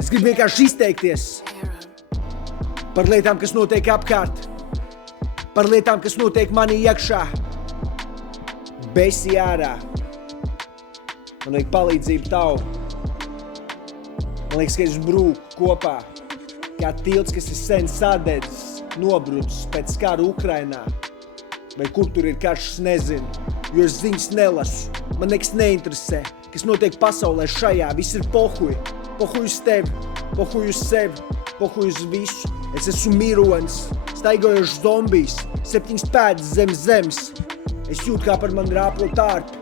Es gribu vienkārši izteikties par lietām, kas notiek apkārt, par lietām, kas notiek manī iekšā. Besi ārā. Man vajag palīdzību tavu. Man liekas, ka es brūku kopā, kā tilts, kas ir sen sadedzis, nobrucis pēc kara Ukrainā. Vai kur tur ir karš, es nezinu, jo es ziņas nelasu. Man nekas neinteresē, kas notiek pasaulē šajā. Viss ir pohuj. Pohuj uz tevi, pohuj uz sevi, pohuj uz visu. Es esmu mironis, staigojošs zombijs, 7 pēdas zem zemes. Es jūtu, kā par mani rāplo tārpi.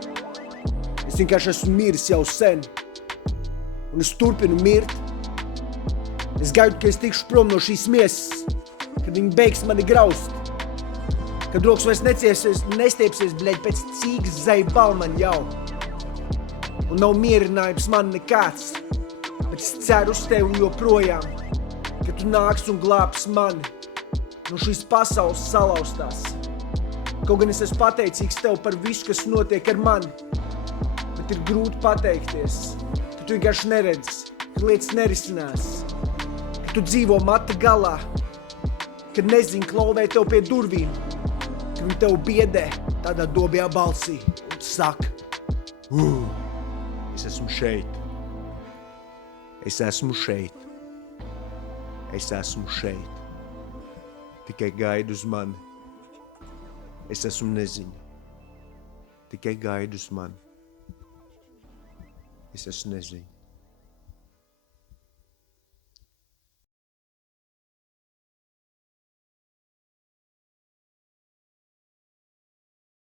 Es vienkārši esmu miris jau sen. Un es turpinu mirt. Es gaidu, ka es tikšu prom no šīs miesas, kad viņi beigs mani graust. Kad rokas vairs nestiepsies, bļeļ, pēc cīgas zeja balmaņa jau. Un nav mierinājums man nekāds. Bet es ceru uz tevi joprojām, ka tu nāks un glābs mani no šīs pasaules salauztās. Kaut gan es esmu pateicīgs tev par visu, kas notiek ar mani, bet ir grūti pateikties, ka tu vienkārši neredzi, ka lietas nerisinās, ka tu dzīvo mata galā, ka nezini klauvē tev pie durvīm, ka viņi tev biedē tādā dobjā balsī un saka, es esmu šeit. Es esmu šeit. Es esmu šeit. Tikai gaidu uz mani. Es esmu neziņa. Tikai gaidu uz mani. Es esmu neziņa.